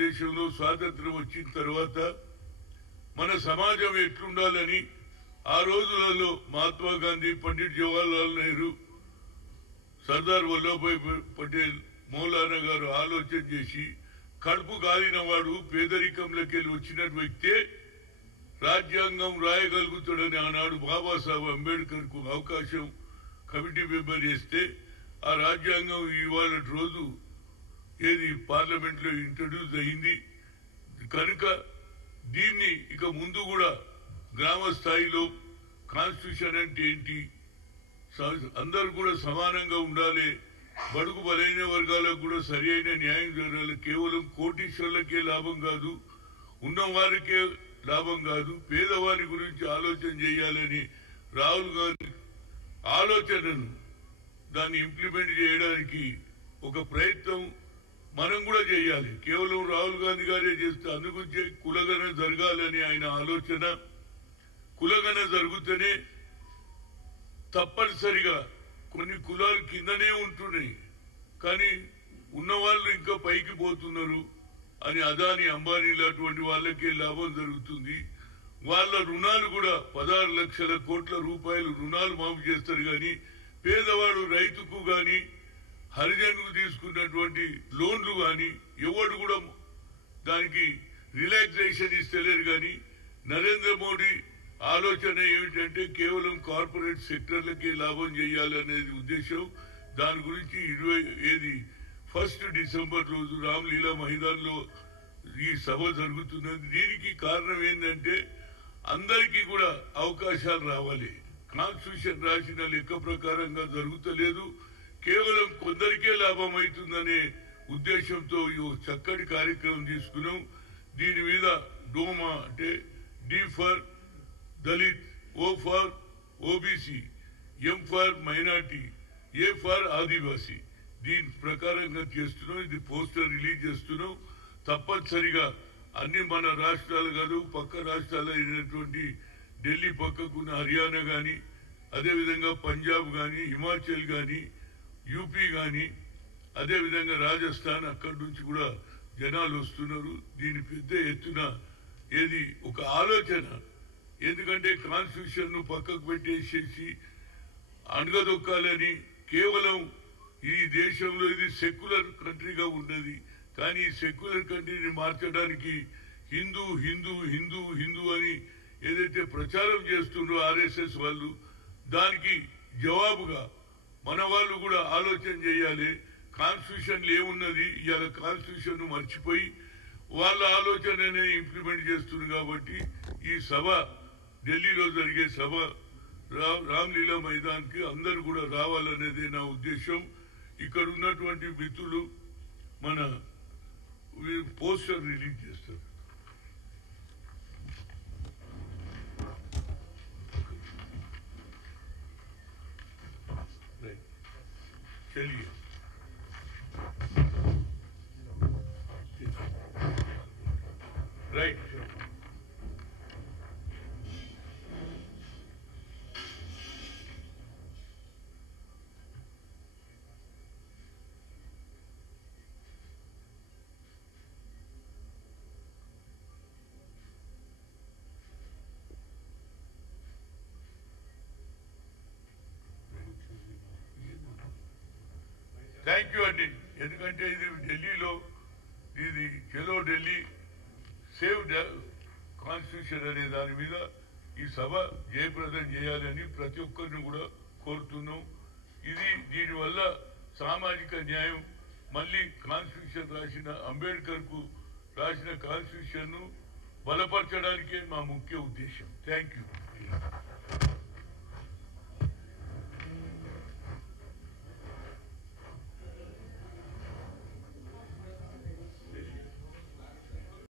భారతదేశంలో స్వాతంత్రం వచ్చిన తర్వాత మన సమాజం ఎట్లుండాలని ఆ రోజులలో మహాత్మా గాంధీ, పండిట్ జవహర్లాల్ నెహ్రూ, సర్దార్ వల్లభాయ్ పటేల్, మౌలానా గారు ఆలోచన చేసి కడుపు కాలిన వాడు పేదరికంలోకి వెళ్ళి వచ్చిన వ్యక్తే రాజ్యాంగం రాయగలుగుతాడని ఆనాడు బాబాసాహెబ్ అంబేద్కర్ కు అవకాశం కమిటీ మెంబర్ చేస్తే ఆ రాజ్యాంగం ఇవాళ రోజు పార్లమెంట్ లో ఇంట్రడ్యూస్ అయింది కనుక దీన్ని ఇక ముందు కూడా గ్రామ స్థాయిలో కాన్స్టిట్యూషన్ అంటే ఏంటి, అందరూ కూడా సమానంగా ఉండాలి, బడుగు బలైన వర్గాలకు కూడా సరి అయిన న్యాయం జరగాలి, కేవలం కోటీశ్వర్లకే లాభం కాదు, ఉన్నవారికే లాభం కాదు, పేదవారి గురించి ఆలోచన చేయాలని రాహుల్ గాంధీ ఆలోచనను దాన్ని ఇంప్లిమెంట్ చేయడానికి ఒక ప్రయత్నం మనం కూడా చేయాలి. కేవలం రాహుల్ గాంధీ గారే చేస్తే అందుగురించే కులగణ జరగాలని ఆయన ఆలోచన. కులగణ జరుగుతూనే తప్పనిసరిగా కొన్ని కులాలు కిందనే ఉంటున్నాయి కానీ ఉన్నవాళ్ళు ఇంకా పైకి పోతున్నారు అని అదాని, అంబానీలు అటువంటి వాళ్ళకే లాభం జరుగుతుంది. వాళ్ళ రుణాలు కూడా 16 లక్షల కోట్ల రూపాయలు రుణాలు మాఫీ చేస్తారు కానీ పేదవాడు రైతుకు గాని హరిజనుకు తీసుకున్నటువంటి లోన్లు గాని ఎవడు కూడా దానికి రిలాక్సేషన్ ఇస్తలేరు. కానీ నరేంద్ర మోడీ ఆలోచన ఏమిటంటే కేవలం కార్పొరేట్ సెక్టర్లకే లాభం చేయాలనేది ఉద్దేశం. దాని గురించి 1 డిసెంబర్ రోజు రామ్లీలా మైదాన్ లో ఈ సభ జరుగుతున్నది. దీనికి కారణం ఏంటంటే అందరికీ కూడా అవకాశాలు రావాలి. కాన్స్టిట్యూషన్ రాసిన లెక్క ప్రకారంగా జరుగుతలేదు, కేవలం కొందరికే లాభం అవుతుందనే ఉద్దేశంతో ఈ చక్కటి కార్యక్రమం తీసుకున్నాం. దీని మీద డోమా అంటే D for Dalit, O for OBC, M for minority, A for Adivasi, దీని ప్రకారంగా చేస్తున్నాం. ఇది పోస్టర్ రిలీజ్ చేస్తున్నాం. తప్పనిసరిగా అన్ని మన రాష్ట్రాలు కాదు పక్క రాష్ట్రాలు అయినటువంటి ఢిల్లీ పక్కకున్న హర్యానా కానీ అదేవిధంగా పంజాబ్ కానీ హిమాచల్ కానీ యూపీ కానీ అదేవిధంగా రాజస్థాన్ అక్కడి నుంచి కూడా జనాలు వస్తున్నారు. దీని పెద్ద ఎత్తున ఒక ఆలోచన. ఎందుకంటే కాన్స్టిట్యూషన్ ను పక్కకు పెట్టేసేసి అణగదొక్కాలని కేవలం ఈ దేశంలో ఇది సెక్యులర్ కంట్రీగా ఉన్నది కానీ ఈ సెక్యులర్ కంట్రీని మార్చడానికి హిందూ హిందూ హిందూ హిందూ అని ఏదైతే ప్రచారం చేస్తుండ్రో ఆర్ఎస్ఎస్ వాళ్ళు, దానికి జవాబుగా మన వాళ్ళు కూడా ఆలోచన చేయాలి. కాన్స్టిట్యూషన్ ఏమున్నది, ఇవాళ కాన్స్టిట్యూషన్ మర్చిపోయి వాళ్ళ ఆలోచననే ఇంప్లిమెంట్ చేస్తున్నారు. కాబట్టి ఈ సభ ఢిల్లీలో జరిగే సభ రామ్లీలా మైదాన్కి అందరూ కూడా రావాలనేదే నా ఉద్దేశం. ఇక్కడ ఉన్నటువంటి మిత్రులు మన పోస్టర్ రిలీజ్ చేస్తారు. चलिए राइट థ్యాంక్ యూ అండి. ఎందుకంటే ఇది ఢిల్లీలో ఇది చలో ఢిల్లీ సేవ్ కాన్స్టిట్యూషన్ అనే దాని మీద ఈ సభ జయప్రదం చేయాలని ప్రతి ఒక్కరిని కూడా కోరుతున్నాం. దీనివల్ల సామాజిక న్యాయం మళ్ళీ కాన్స్టిట్యూషన్ రాసిన అంబేద్కర్ కు రాసిన కాన్స్టిట్యూషన్ ను బలపరచడానికే మా ముఖ్య ఉద్దేశం. Thank you.